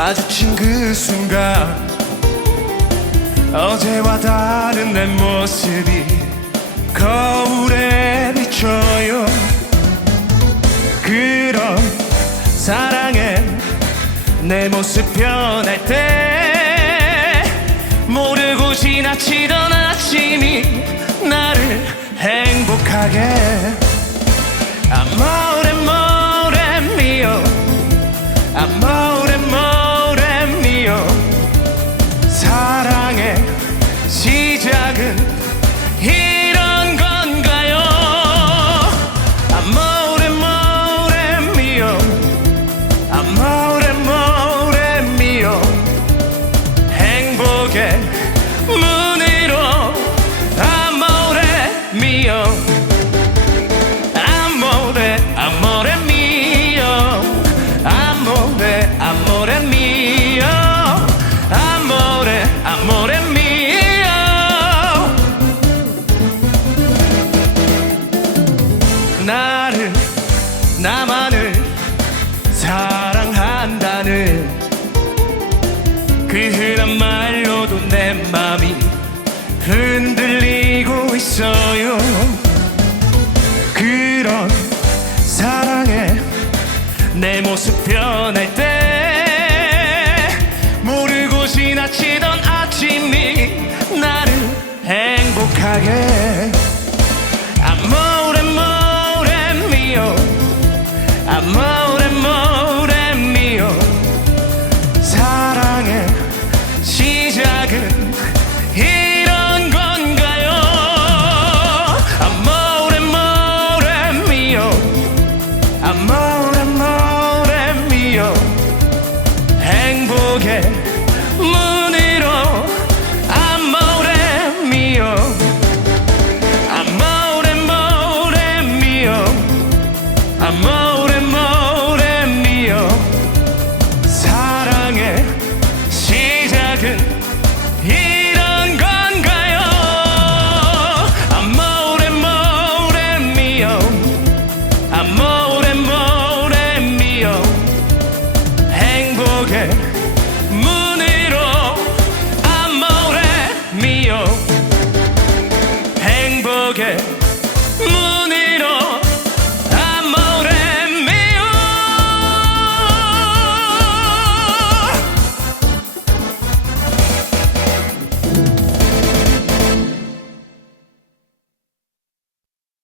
마주친 그 순간 어제와 다른 내 모습이 거울에 비춰요. 그런 사랑에 내 모습 변할 때 모르고 지나치던 아침이 나를 행복하게 아모레모레미오 아모레모레미오 사랑의 시작은 이런 건가요? 아모레모레미오 아모레모레미오 행복의 문으로 아모레미오 아모레 아모레미오 아모레 아모레미오 아모레 아모레미오 나를 나만을 사랑한다는 그 흔한 말로도 내 맘이 흔들리고 있어요. 그런 사랑에 내 모습 변할 때 모르고 지나치던 아침이 나를 행복하게 아모레모레미오 아모레